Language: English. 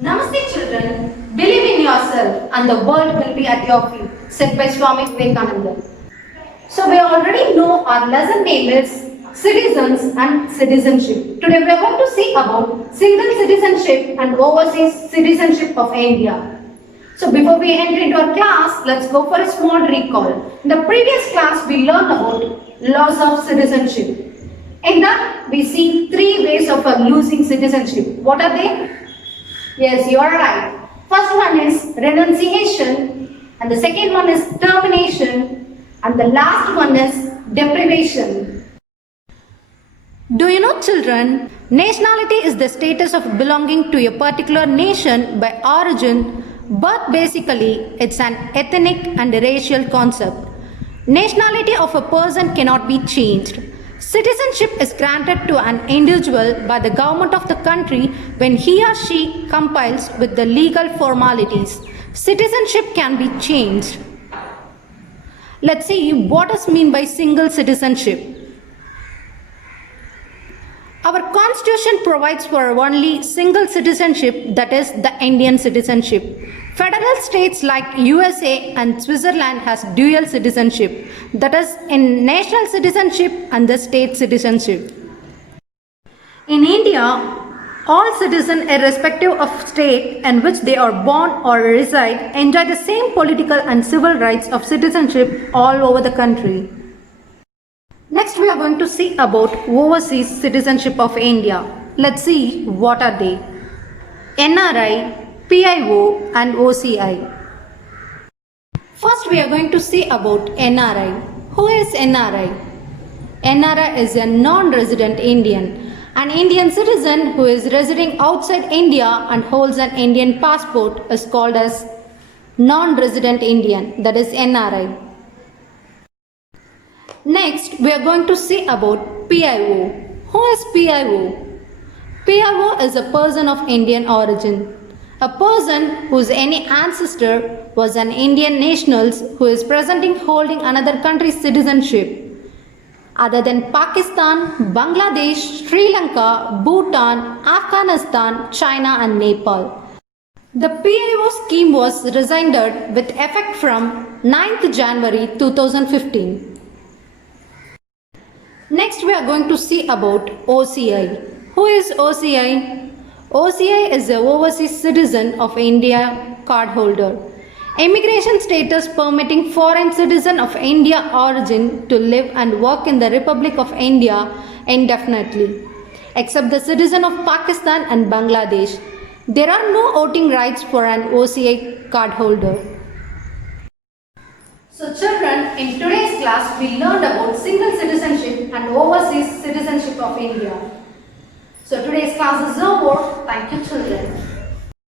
Namaste children, believe in yourself and the world will be at your feet, said by Swami Vivekananda. So we already know our lesson name is Citizens and Citizenship. Today we are going to see about single citizenship and overseas citizenship of India. So before we enter into our class, let's go for a small recall. In the previous class we learned about laws of citizenship. In that we see three ways of losing citizenship. What are they? Yes, you are right. First one is renunciation, and the second one is termination, and the last one is deprivation. Do you know, children, nationality is the status of belonging to a particular nation by origin, but basically it's an ethnic and racial concept. Nationality of a person cannot be changed. Citizenship is granted to an individual by the government of the country when he or she complies with the legal formalities. Citizenship can be changed. Let's see what is meant by single citizenship. Our constitution provides for only single citizenship, that is the Indian citizenship. Federal states like USA and Switzerland has dual citizenship, that is in national citizenship and the state citizenship. In India, all citizens irrespective of state in which they are born or reside enjoy the same political and civil rights of citizenship all over the country. Next we are going to see about overseas citizenship of India. Let's see what are they. NRI, PIO and OCI. First we are going to see about NRI. Who is NRI? NRI is a non-resident Indian. An Indian citizen who is residing outside India and holds an Indian passport is called as non-resident Indian, that is NRI. Next, we are going to see about PIO. Who is PIO? PIO is a person of Indian origin. A person whose any ancestor was an Indian national who is presently holding another country's citizenship. Other than Pakistan, Bangladesh, Sri Lanka, Bhutan, Afghanistan, China and Nepal. The PIO scheme was rescinded with effect from 9th January 2015. Next we are going to see about OCI. Who is OCI? OCI is the Overseas Citizen of India card holder. Immigration status permitting foreign citizen of India origin to live and work in the Republic of India indefinitely, except the citizen of Pakistan and Bangladesh. There are no voting rights for an OCI card holder. So children, in today's class we learned about single citizenship and overseas citizenship of India. So today's class is over. Thank you children.